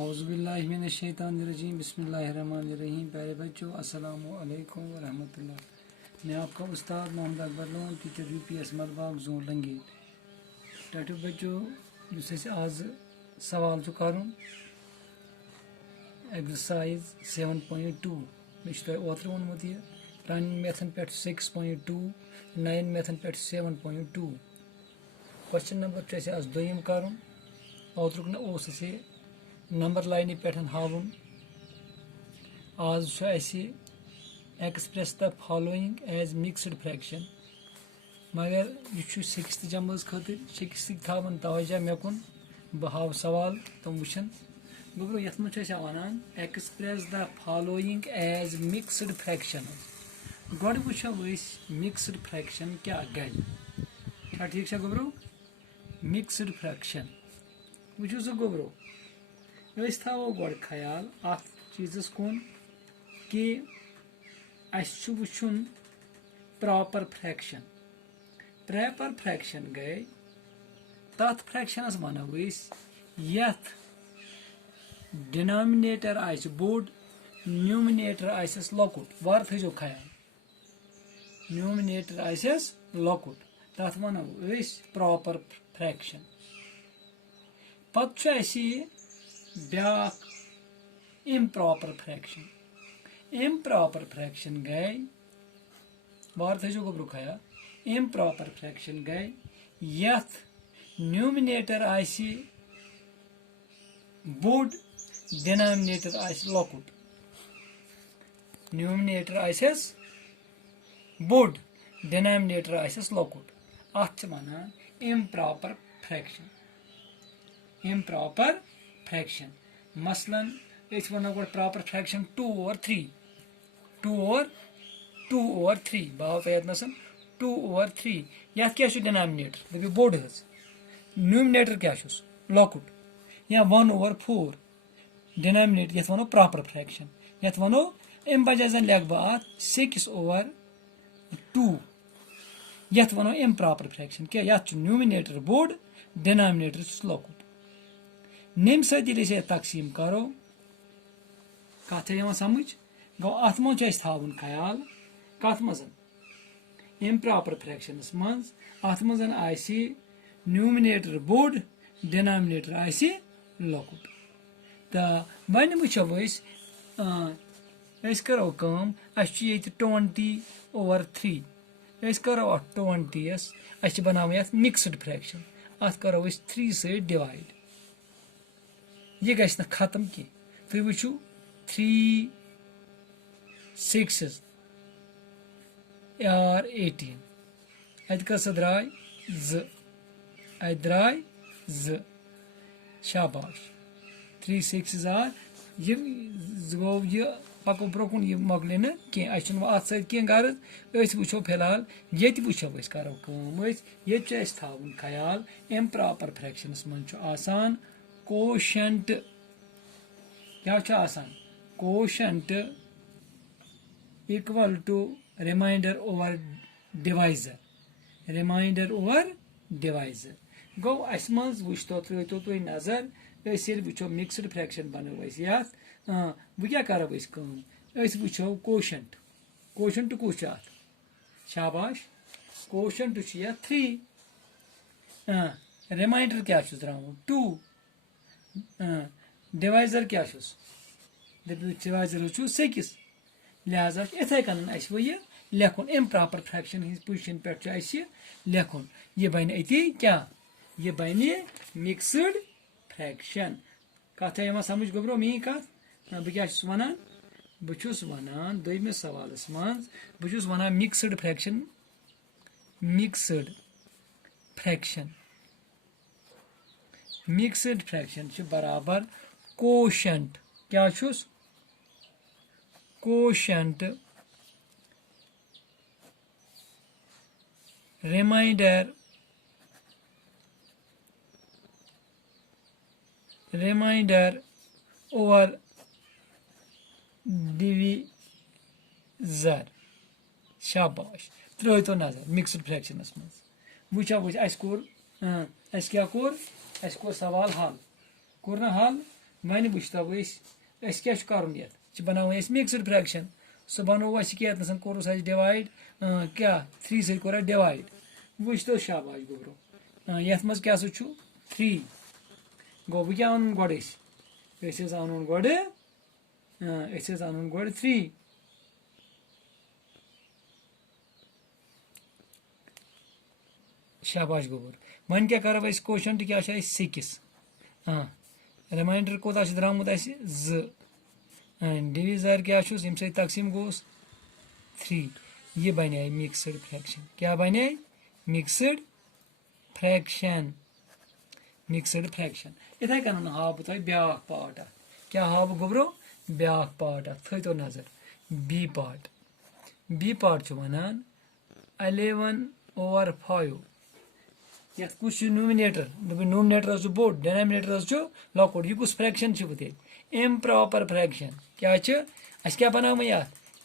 औज़ुबिल्लाहिमिनश्शैतानिर्रजीम बिस्मिल्लाहिर्रहमानिर्रहीम। प्यारे बच्चों, अस्सलामु अलैकुम व रहमतुल्लाह। मैं आपका उस्ताद Mohammad Akbar Lone, teacher UPS Malbagh zone लंगी। टाटू बच्चों, आज सवाल करुन एक्सरसाइज 7.2 मे ओतर वोनमुत यह रनिंग मेथन पे 6.2 9 मेथन पे 7.2 क्वेश्चन नंबर आज दोयम करुन ओतरुक नंबर लाइन पे हावन आज express the following as mixed fraction मगर यह 6th जमात खतर 6th थावन तवज्जो मे कुन बह हाव सवाल तुम वुचन गोब्रो ये वन express the following as mixed fraction गो वो मिक्सड फ्रैक्शन क्या गई ठीक है गोब्रो मिक्सड फ्रैक्शन वो गोब्रो थो गो ख्याल अत चीज़ कुन कि वुचुन प्रॉपर फ्रैक्शन गई तथ फ्रैक्शनस वनो यथ डिनोमिनेटर बोड़ न्यूमिनेटर लकुट वार थो ख्याल न्यूमिनेटर लकुट तथ वनो प्रॉपर फ्रैक्शन पत् ब्या इम्प्रॉपर फ्रैक्शन गई वार थो गोब्रो ख्याल इम्प्रॉपर फ्रैक्शन गई यथ न्यूमिनेटर बोड़ डिनोमिनेटर लकुट न्यूमिनेटर बोड़ डिनोमिनेटर लकुट अत वनान इम्प्रॉपर फ्रैक्शन मसलन वनो गो प्रॉपर फ्रैक्शन 2/3 बाव तयन 2/3 ये क्या डिनोमिनेटर दपो बोड़ न्यूमिनेटर क्या लकुट या 1/4 डिनोमिनेटर ये वनो प्रॉपर फ्रैक्शन ये वनो अम बजाय जन लिख बह 6/2 ये वनो इम्प्रॉपर फ्रैक्शन क्या ये न्यूमिनेटर बोड़ डिनोमिनेटर लकुट नम सत तकसीम करो कत समझ गो अत मज थावन ख्याल कत मज इम्प्रॉपर फ्रैक्शनस मज अत मज न्यूमिनेटर बोड़ डिनोमिनेटर लकुट तो वन वो करो 20/3 करो 20 बनाव मिक्सड फ्रैक्शन अत करो 3 सत डिवाइड यह गि खत्म कह तुम वो 3 6 आर 18 अत कसा द्राय 2 अत द्राय 2 शाबाश 3 6 आर गो यह पको ब्रोकुन यह मोकले न कह अत सत गर्ज वो फिलहाल ये वो करो ये थावन ख्याल इम्प्रॉपर फ्रैक्शनस मज कोशंट क्या quotient equal to remainder over divisor गो अस मज वो त्रो तुम नजर वो मिक्सड फ्रैक्शन बनो वो क्या करो वो कोशंट कुछ शाबाश कोशंट 3 रिमाइंडर क्या त्रा 2 डिवाइजर क्या डिवाइजर 6 लिहाजा इथे कन वो यह लेखुन इम्प्रॉपर फ्रैक्शन हज पोजिशन पे लेखुन यह बन अति क्या यह बन मिक्सड फ्रैक्शन कत समझ गोब्रो मी कत बह क्या वनान बहुत वनान दोयमिस सवालस मज बहुत वनान मिक्सड फ्रैक्शन बराबर कोशंट क्या कोशंट रिमाइंडर ओवर डिवीजर शाबाश त्रो तो नजर मिक्सड फ्रैक्शनस मज वुचा क्या कोर सवाल हल कोर ना हल वन वो क्या कर बनाव मिक्सड फ्रैक्शन सह बनो क्या कोर्स डिवाइड क्या 3 सत कोर डिवाइड वो शाबाश गोबरो ये मज क्या 3 गो वह क्या अन गोड़ अन गोड़ अन गोड़ 3 शाबाश गोबर वन क्या करो क्वेश्चन क्या 6 रिमाइंडर कोता द्रामुत 2 डिविजर क्या ये तकसीम गोस 3 ये बने मिक्सड फ्रैक्शन क्या बने मिक्सड फ्रैक्शन इथे कन हाव बह तुम ब्या पार्ट क्या हाव गोबरो ब्या पार्ट थो तो नजर बी पार्ट वनान 11/5 ये कुछ न्यूमिनेटर न्यूमिनेटर बोड़ डिनोमिनेटर लकोट यह कुछ फ्रैक्शन इम्प्रॉपर फ्रैक्शन क्या बनाव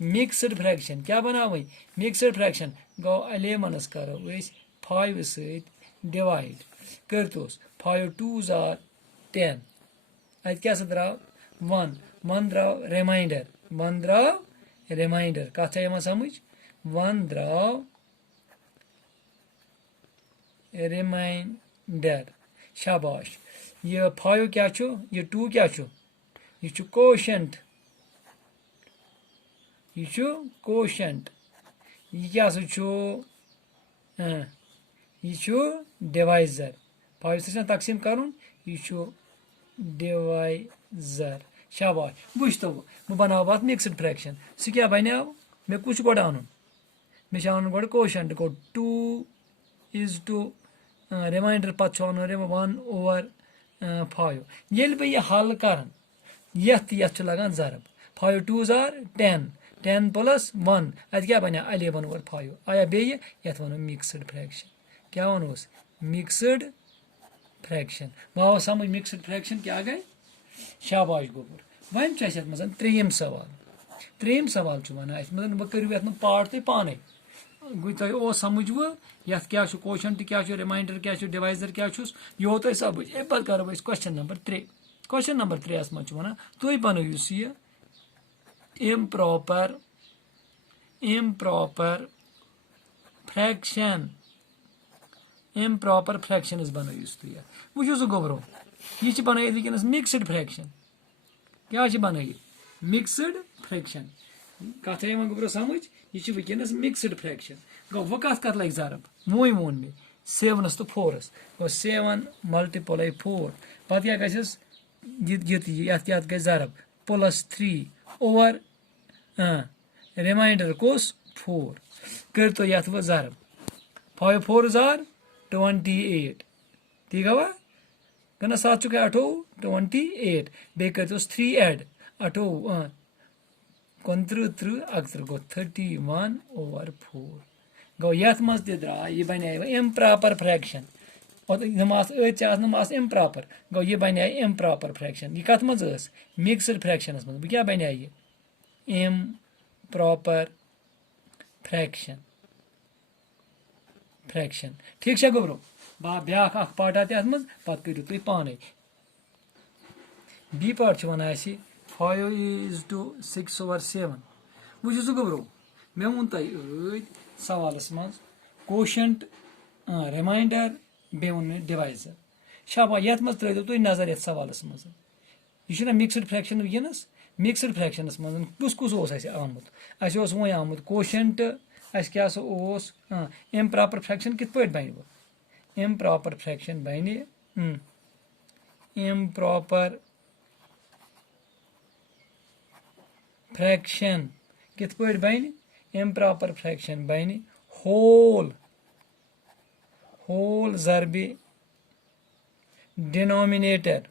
मिक्सड फ्रैक्शन क्या बनाव मिक्सड फ्रैक्शन गो 11 करो 5 सत डिवाइड करतोस 5 2s are 10 अत क्या द्राव 1 द्राव रिमाइंडर कथ समझ 1 द्राव रिमाइंडर शाबाश ये 5 क्या ये 2 क्या यह कोशेंट यह क्या यह डिवाइजर 5 से तकसीम कर यह डिवाइजर शाबाश वुच तो बह बनाव अत मिक्सड फ्रैक्शन सह क्या बनो मे कुछ गोड़ अन मे अन गोड़ कोशेंट गो 2:5 रिमाइंडर पे 1/5 ये बह हल कर यथ लगान जरब 5 2s are 10 10 + 1 अत क्या बने 11/5 आया बे यथ वनो मिक्सड फ्रैक्शन क्या वनोस मिक्सड फ्रैक्शन वह समझ मिक्सड फ्रैक्शन क्या गई शाबाश गोबर वन मज त्रेयम सवाल वन वह करू ये पार्ट तुम पाने तुम समझ ये क्या कोशेंट क्या रिमाइंडर क्या डिवाइजर क्या यो तुम समझ पे करो क्वेश्चन नंबर 3 क्वेश्चन नंबर 3 मज वन तुम बनो यह इम्प्रॉपर फ्रैक्शन बनो तुम वो गोबरो यह बन वनस मिक्सड फ्रैक्शन क्या बन मिक्सड फ्रैक्शन कथ वन गोबरो समझ यह वनस मिक्सड फ्रैक्शन गो वह कत लग जरब वो वोन मे 7 तो 4 गो 7 × 4 पे क्या गस ये गई जरब +3 ओवर रिमाइंडर कोस 4 कर तो ये वह जरब 5 4s are 28 ती गवा गना 7 चुके 8 28 बे कर 3 ऐड 8 29 30 11 गो 31/4 गो ये मज द्रा यह बने इम्प्रॉपर फ्रैक्शन इम्प्रॉपर गो यह बने इम्प्रॉपर फ्रैक्शन यह कत मज मिक्सड फ्रैक्शन मज क्या बने यह इम्प्रॉपर फ्रैक्शन ठीक है गोबरो ब्या पार्ट अत मज पे करू तुम पाने बी पार्ट वन 5:6/7 वो गोबरो मे वोन तुम सवालस मज कोशेंट रिमाइंडर बे वो डिवाइजर शाबा ये मज त्रो तुम नजर ये सवालस मज यह मिक्सड फ्रैक्शन वनस मिक्सड फ्रैक्शनस मज कुस आमुत वो आमुत कोशेंट क्या इम्प्रॉपर फ्रैक्शन कित पे बन इम्प्रॉपर फ्रैक्शन बने इम्प्रॉपर फ्रैक्शन कित पे बन इम्प्रॉपर फ्रैक्शन बन होल ज़रबे denominator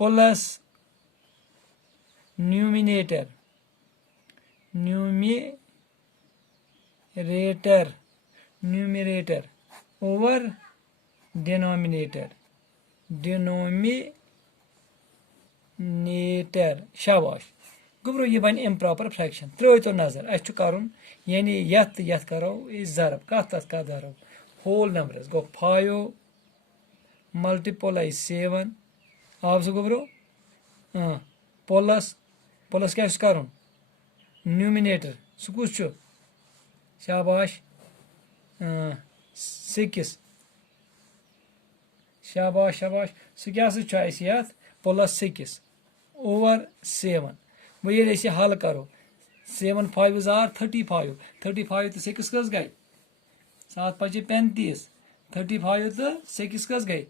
plus numerator over denominator शाबाश गोबरो यह बन इम्प्रॉपर फ्रैक्शन त्रो तो नजर अ कर यानी यथ करो जरब कत जरब होल नंबरस गो 5 मल्टीप्लाई 7 आव सो गोब्रो प्लस प्लस क्या कर न्यूमिनेटर सह कुछ शाबाश 6 शाबाश शाबाश सह क्या प्लस 6 ओवर 7 वो ये हल करो 7 5 आर 35 35 तो 6 कस गई 7 5 35 35 तो 6 कस गई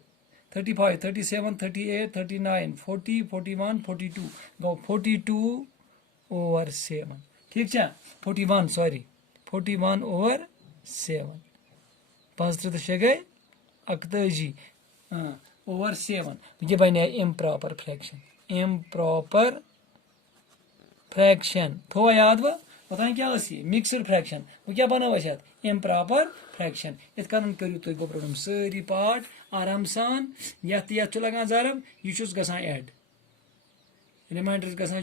35 37 38 39 40 41 42 गो 42 ओवर 7 ठीक 41 सॉरी 41 ओवर 7 35 तो 6 गई 41 ओवर 7 ये बने इम्प्रॉपर फ्रैक्शन इम्प्रॉपर फ्रैक्शन थोड़ा याद वह क्या मिक्सड फ्रैक्शन वो क्या बनो इम्प्रॉपर फ्रैक्शन इत करू तुम गोब्रोम सारी पार्ट आराम सान यथ लगान जरब यह गसान एड रिमाइंडर गसान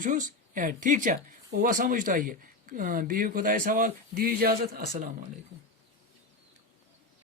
एड ठीक वो समझ तुह बिहू खुदायस हवाल दी इजाजत अस्सलाम वालेकुम।